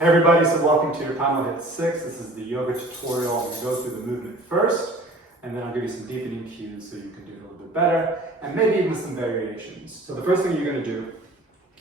Hey everybody, so welcome to your Primal HIIT 6. This is the yoga tutorial. I'm going to go through the movement first, and then I'll give you some deepening cues so you can do it a little bit better, and maybe even some variations. So the first thing you're going to do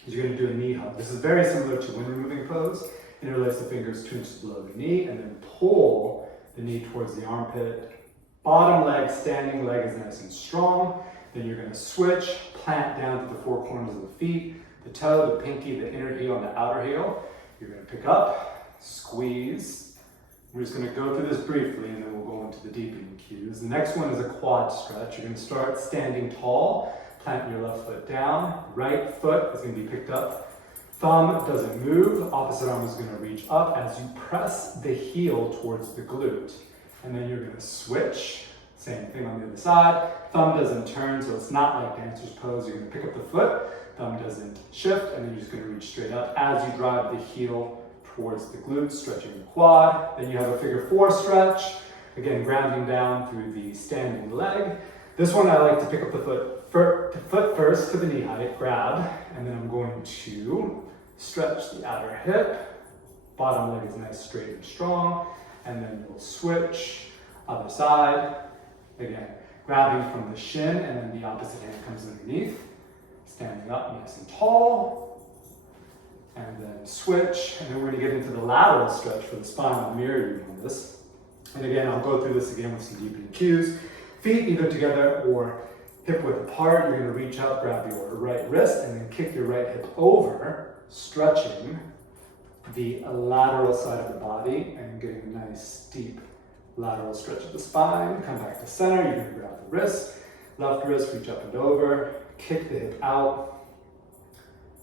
is you're going to do a knee hug. This is very similar to wind removing pose. Interlace the fingers 2 inches below the knee, and then pull the knee towards the armpit. Bottom leg, standing leg is nice and strong. Then you're going to switch, plant down to the four corners of the feet, the toe, the pinky, the inner heel, and the outer heel. You're going to pick up, squeeze. We're just going to go through this briefly and then we'll go into the deepening cues. The next one is a quad stretch. You're going to start standing tall, plant your left foot down. Right foot is going to be picked up. Thumb doesn't move. Opposite arm is going to reach up as you press the heel towards the glute. And then you're going to switch. Same thing on the other side. Thumb doesn't turn, so it's not like dancer's pose. You're going to pick up the foot. Thumb doesn't shift, and then you're just going to reach straight up as you drive the heel towards the glutes, stretching the quad. Then you have a figure 4 stretch, again grounding down through the standing leg. This one I like to pick up the foot first to the knee height, grab, and then I'm going to stretch the outer hip. Bottom leg is nice, straight and strong, and then you'll switch, other side. Again, grabbing from the shin, and then the opposite hand comes underneath. Standing up nice and tall, and then switch, and then we're going to get into the lateral stretch for the spine. I'll mirror you on this. And again, I'll go through this again with some deepening cues. Feet either together or hip width apart. You're going to reach out, grab your right wrist, and then kick your right hip over, stretching the lateral side of the body and getting a nice deep lateral stretch of the spine. Come back to center. You're going to grab the wrist, left wrist, reach up and over. Kick the hip out,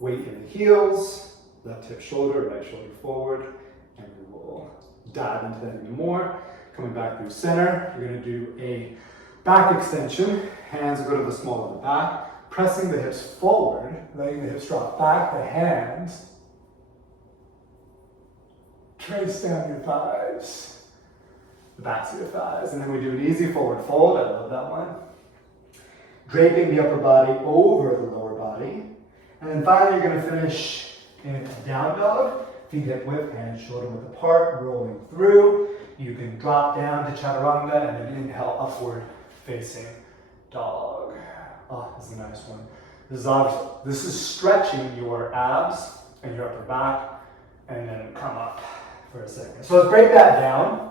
weight in the heels, left hip shoulder, right shoulder forward, and we will dive into that even more. Coming back through center, you're going to do a back extension. Hands go to the small of the back, pressing the hips forward, letting the hips drop back, the hands trace down your thighs, the backs of your thighs, and then we do an easy forward fold. I love that one. Draping the upper body over the lower body. And then finally, you're going to finish in a down dog. Feet hip width, hands shoulder width apart, rolling through. You can drop down to chaturanga and then inhale upward facing dog. Oh, this is a nice one. This is stretching your abs and your upper back, and then come up for a second. So let's break that down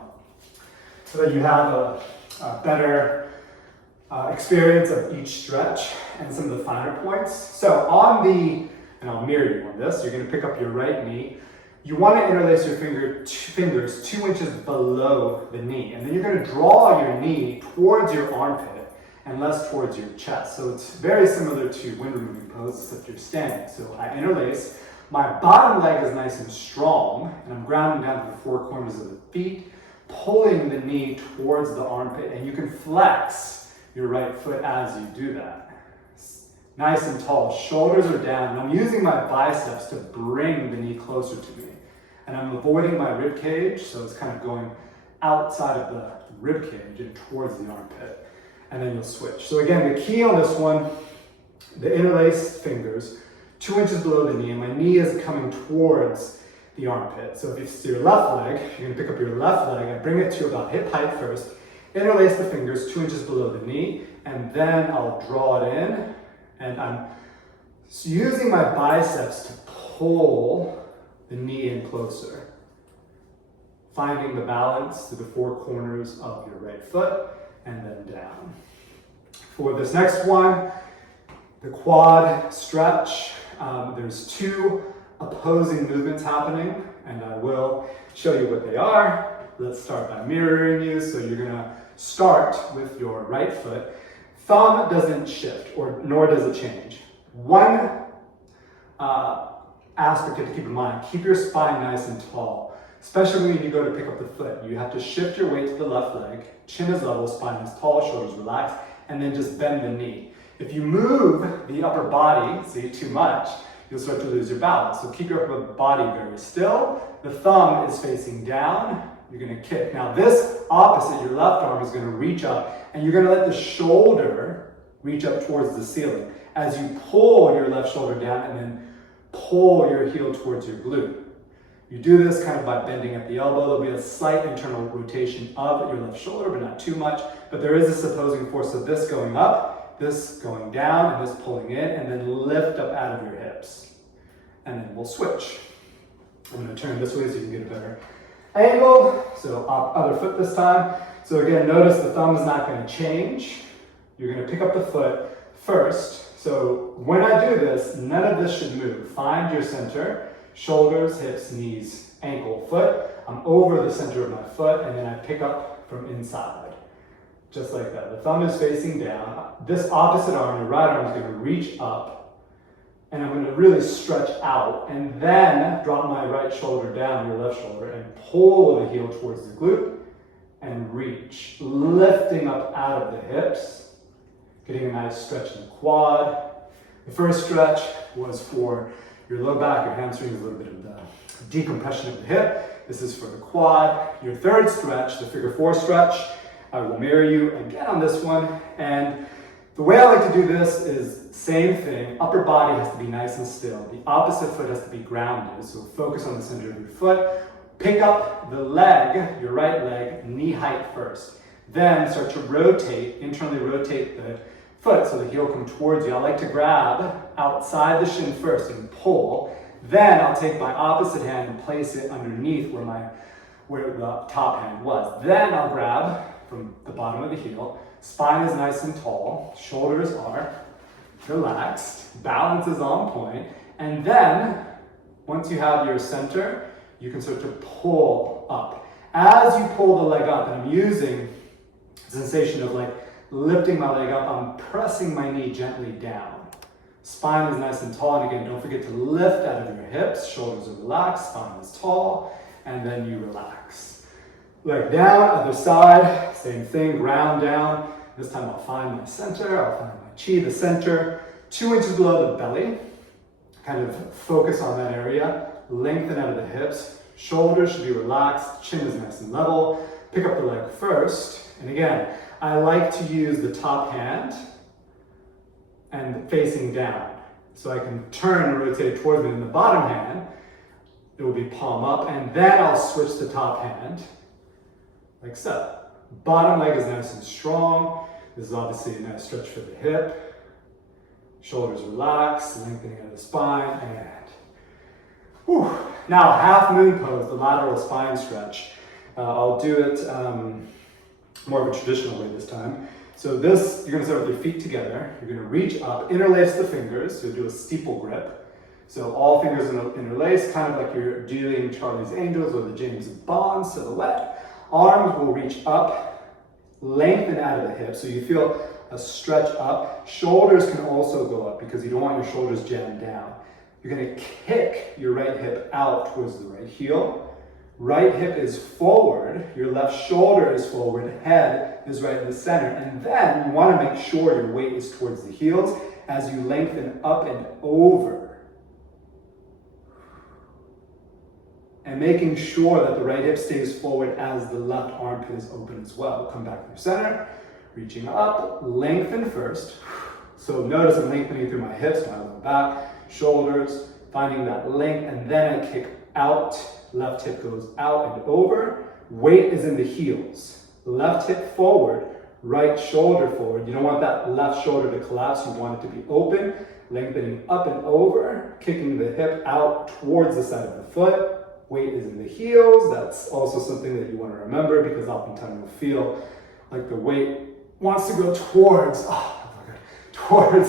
so that you have a better experience of each stretch and some of the finer points. So and I'll mirror you on this, you're going to pick up your right knee. You want to interlace your fingers 2 inches below the knee, and then you're going to draw your knee towards your armpit and less towards your chest. So it's very similar to wind removing pose, except you're standing. So I interlace, my bottom leg is nice and strong, and I'm grounding down to the four corners of the feet, pulling the knee towards the armpit, and you can flex your right foot as you do that. Nice and tall, shoulders are down, and I'm using my biceps to bring the knee closer to me. And I'm avoiding my rib cage, so it's kind of going outside of the rib cage and towards the armpit. And then you'll switch. So again, the key on this one, the interlaced fingers, 2 inches below the knee, and my knee is coming towards the armpit. So if it's your left leg, you're gonna pick up your left leg and bring it to about hip height first. Interlace the fingers 2 inches below the knee, and then I'll draw it in, and I'm using my biceps to pull the knee in closer. Finding the balance through the four corners of your right foot, and then down. For this next one, the quad stretch, there's 2 opposing movements happening, and I will show you what they are. Let's start by mirroring you. So you're gonna start with your right foot. Thumb doesn't shift, nor does it change. One aspect you have to keep in mind, keep your spine nice and tall, especially when you go to pick up the foot. You have to shift your weight to the left leg, chin is level, spine is tall, shoulders relaxed, and then just bend the knee. If you move the upper body, too much, you'll start to lose your balance. So keep your upper body very still. The thumb is facing down. You're going to kick. Now this opposite, your left arm is going to reach up, and you're going to let the shoulder reach up towards the ceiling as you pull your left shoulder down and then pull your heel towards your glute. You do this kind of by bending at the elbow. There'll be a slight internal rotation of your left shoulder, but not too much. But there is this opposing force of this going up, this going down, and this pulling in, and then lift up out of your hips. And then we'll switch. I'm going to turn this way so you can get a better angle. So other foot this time. So again, notice the thumb is not going to change. You're going to pick up the foot first. So when I do this, none of this should move. Find your center, shoulders, hips, knees, ankle, foot. I'm over the center of my foot, and then I pick up from inside. Just like that. The thumb is facing down. This opposite arm, your right arm, is going to reach up. And I'm going to really stretch out and then drop my right shoulder down, your left shoulder, and pull the heel towards the glute and reach, lifting up out of the hips, getting a nice stretch in the quad. The first stretch was for your low back, your hamstrings, a little bit of the decompression of the hip. This is for the quad. Your third stretch, the figure 4 stretch, I will mirror you again on this one. And the way I like to do this is same thing. Upper body has to be nice and still. The opposite foot has to be grounded. So focus on the center of your foot. Pick up the leg, your right leg, knee height first. Then start to rotate, internally rotate the foot so the heel comes towards you. I like to grab outside the shin first and pull. Then I'll take my opposite hand and place it underneath where the top hand was. Then I'll grab from the bottom of the heel. Spine is nice and tall. Shoulders are relaxed. Balance is on point. And then, once you have your center, you can start to pull up. As you pull the leg up, and I'm using the sensation of like lifting my leg up, I'm pressing my knee gently down. Spine is nice and tall. And again, don't forget to lift out of your hips. Shoulders are relaxed. Spine is tall. And then you relax. Leg down, other side. Same thing, ground down. This time I'll find my center. I'll find my chi, the center. 2 inches below the belly. Kind of focus on that area. Lengthen out of the hips. Shoulders should be relaxed. Chin is nice and level. Pick up the leg first. And again, I like to use the top hand and facing down. So I can turn and rotate towards me. In the bottom hand, it will be palm up. And then I'll switch the top hand like so. Bottom leg is nice and strong. This is obviously a nice stretch for the hip. Shoulders relaxed, lengthening of the spine, and whew. Now half moon pose, the lateral spine stretch. I'll do it more of a traditional way this time. So this, you're gonna start with your feet together. You're gonna reach up, interlace the fingers, so do a steeple grip. So all fingers interlace, kind of like you're doing Charlie's Angels or the James Bond silhouette. Arms will reach up, lengthen out of the hips, so you feel a stretch up. Shoulders can also go up because you don't want your shoulders jammed down. You're going to kick your right hip out towards the right heel. Right hip is forward, your left shoulder is forward, head is right in the center. And then you want to make sure your weight is towards the heels as you lengthen up and over. And making sure that the right hip stays forward as the left armpit is open as well. Come back to your center, reaching up, lengthen first. So notice I'm lengthening through my hips, my lower back, shoulders, finding that length, and then I kick out. Left hip goes out and over. Weight is in the heels. Left hip forward, right shoulder forward. You don't want that left shoulder to collapse. You want it to be open, lengthening up and over, kicking the hip out towards the side of the foot. Weight is in the heels. That's also something that you want to remember because oftentimes you'll feel like the weight wants to go towards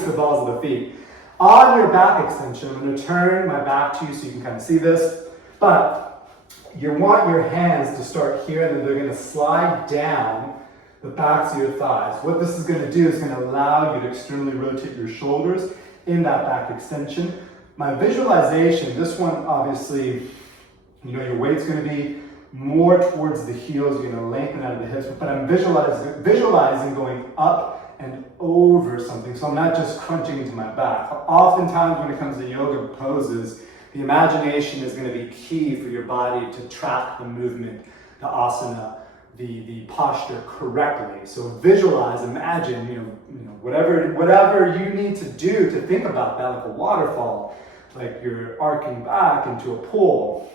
the balls of the feet. On your back extension, I'm going to turn my back to you so you can kind of see this, but you want your hands to start here and then they're going to slide down the backs of your thighs. What this is going to do is going to allow you to externally rotate your shoulders in that back extension. My visualization, this one obviously, your weight's going to be more towards the heels. You're going to lengthen out of the hips, but I'm visualizing going up and over something. So I'm not just crunching into my back. Oftentimes when it comes to yoga poses, the imagination is going to be key for your body to track the movement, the asana, the posture correctly. So visualize, imagine, whatever you need to do to think about that, like a waterfall, like you're arcing back into a pool.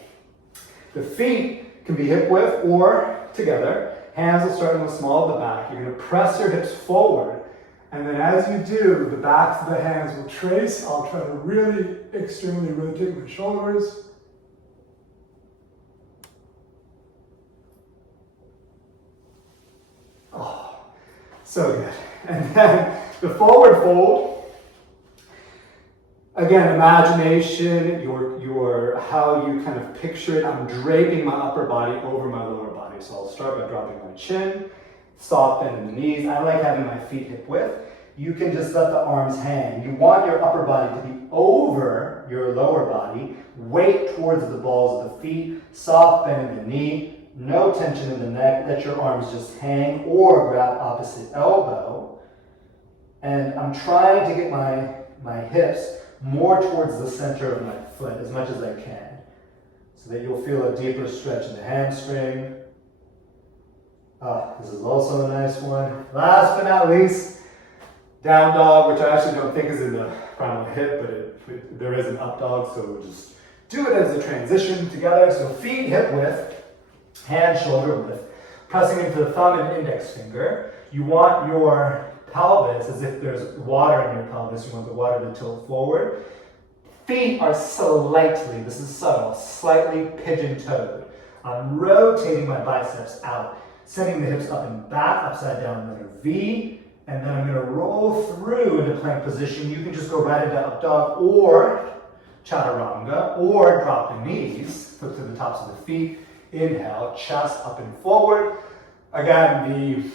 The feet can be hip width or together. Hands will start in the small of the back. You're going to press your hips forward. And then as you do, the backs of the hands will trace. I'll try to really extremely rotate my shoulders. Oh, so good. And then the forward fold. Again, imagination, your how you kind of picture it. I'm draping my upper body over my lower body. So I'll start by dropping my chin, soft bend in the knees. I like having my feet hip width. You can just let the arms hang. You want your upper body to be over your lower body. Weight towards the balls of the feet, soft bend in the knee, no tension in the neck. Let your arms just hang or grab opposite elbow. And I'm trying to get my hips more towards the center of my foot as much as I can, so that you'll feel a deeper stretch in the hamstring. This is also a nice one. Last but not least, down dog, which I actually don't think is in the primal hip, but there is an up dog, so we'll just do it as a transition together. So feet hip width, hand shoulder width, pressing into the thumb and index finger. You want your pelvis as if there's water in your pelvis. You want the water to tilt forward. Feet are slightly, this is subtle, slightly pigeon-toed. I'm rotating my biceps out, sending the hips up and back, upside down, letter V, and then I'm going to roll through into plank position. You can just go right into up dog or chaturanga, or drop the knees, foot to the tops of the feet. Inhale, chest up and forward. Again,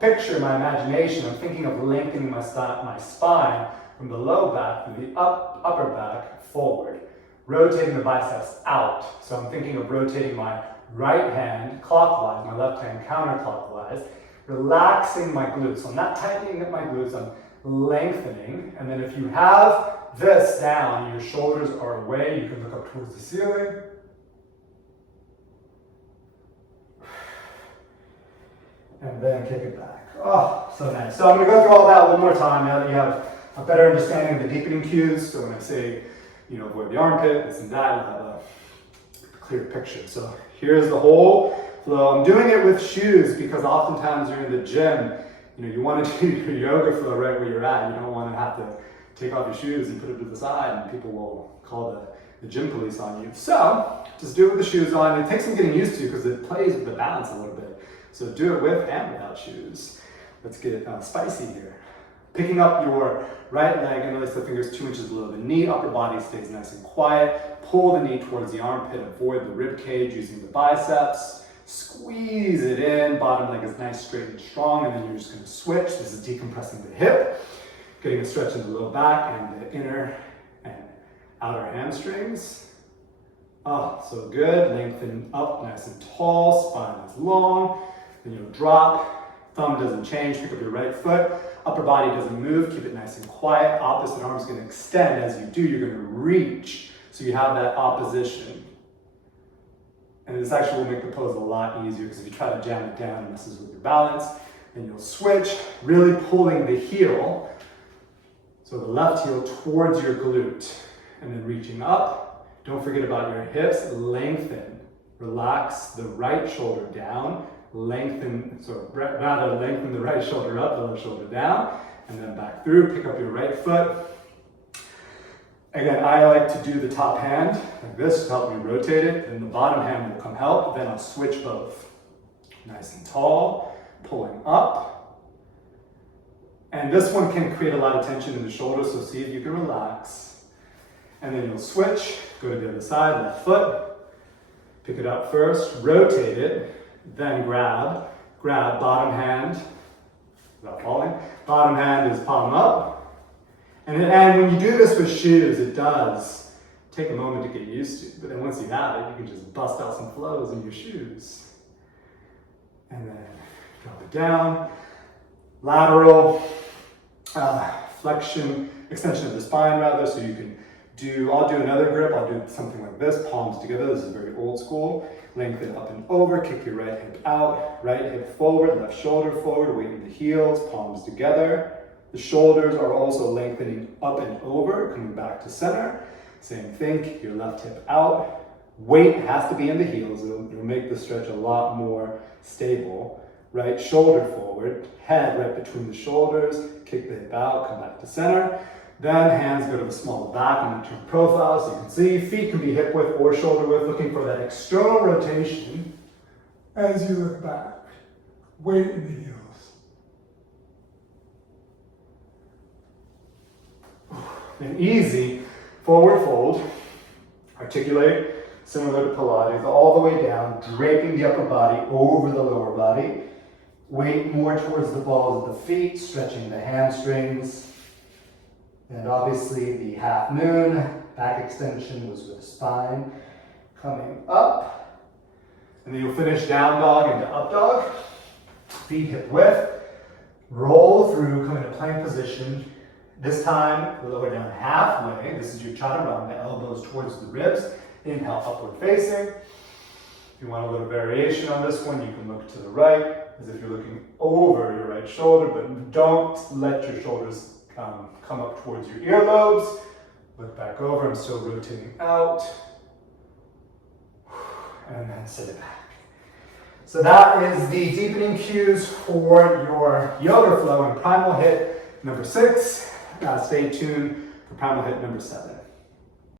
picture my imagination. I'm thinking of lengthening my spine from the low back to the upper back forward, rotating the biceps out. So I'm thinking of rotating my right hand clockwise, my left hand counterclockwise, relaxing my glutes. So I'm not tightening up my glutes, I'm lengthening. And then if you have this down, your shoulders are away, you can look up towards the ceiling. And then kick it back. Oh, so nice. So I'm going to go through all that one more time now that you have a better understanding of the deepening cues. So when I say, avoid the armpit, this and that, you'll have a clear picture. So here's the whole flow. I'm doing it with shoes because oftentimes you're in the gym, you want to do your yoga flow right where you're at. You don't want to have to take off your shoes and put it to the side and people will call the gym police on you. So just do it with the shoes on. It takes some getting used to because it plays with the balance a little bit. So do it with and without shoes. Let's get it spicy here. Picking up your right leg and release the fingers 2 inches below the knee. Upper body stays nice and quiet. Pull the knee towards the armpit. Avoid the rib cage using the biceps. Squeeze it in. Bottom leg is nice, straight, and strong. And then you're just going to switch. This is decompressing the hip. Getting a stretch in the low back and the inner and outer hamstrings. Oh, so good. Lengthen up nice and tall. Spine is long. Then you'll drop, thumb doesn't change, pick up your right foot, upper body doesn't move, keep it nice and quiet, opposite arm is going to extend. As you do, you're going to reach, so you have that opposition. And this actually will make the pose a lot easier, because if you try to jam it down, it messes with your balance. Then you'll switch, really pulling the heel, so the left heel towards your glute, and then reaching up. Don't forget about your hips, lengthen, relax the right shoulder down, lengthen the right shoulder up, the left shoulder down, and then back through, pick up your right foot. Again, I like to do the top hand like this to help me rotate it, and the bottom hand will come help, then I'll switch both. Nice and tall, pulling up. And this one can create a lot of tension in the shoulders, so see if you can relax. And then you'll switch, go to the other side, left foot, pick it up first, rotate it, then grab bottom hand, without falling. Bottom hand is palm up. And when you do this with shoes, it does take a moment to get used to. But then once you have it, you can just bust out some flows in your shoes. And then drop it down. Lateral flexion, extension of the spine rather, so you can I'll do another grip, I'll do something like this, palms together, this is very old school. Lengthen up and over, kick your right hip out, right hip forward, left shoulder forward, weight in the heels, palms together. The shoulders are also lengthening up and over, coming back to center. Same thing, kick your left hip out, Weight has to be in the heels. It'll make the stretch a lot more stable. Right shoulder forward, head right between the shoulders, kick the hip out, come back to center. Then hands go to the small of the back and turn profile. So you can see feet can be hip width or shoulder width, looking for that external rotation as you look back. Weight in the heels. An easy forward fold. Articulate, similar to Pilates, all the way down, draping the upper body over the lower body. Weight more towards the balls of the feet, stretching the hamstrings. And obviously the half moon, back extension was with the spine. Coming up. And then you'll finish down dog into up dog. Feet hip width. Roll through, come into plank position. This time, lower down halfway. This is your chaturanga, the elbows towards the ribs. Inhale, upward facing. If you want a little variation on this one, you can look to the right, as if you're looking over your right shoulder, but don't let your shoulders come up towards your earlobes. Look back over, I'm still rotating out. And then sit it back. So that is the deepening cues for your yoga flow and Primal HIIT number 6. Stay tuned for Primal HIIT number 7.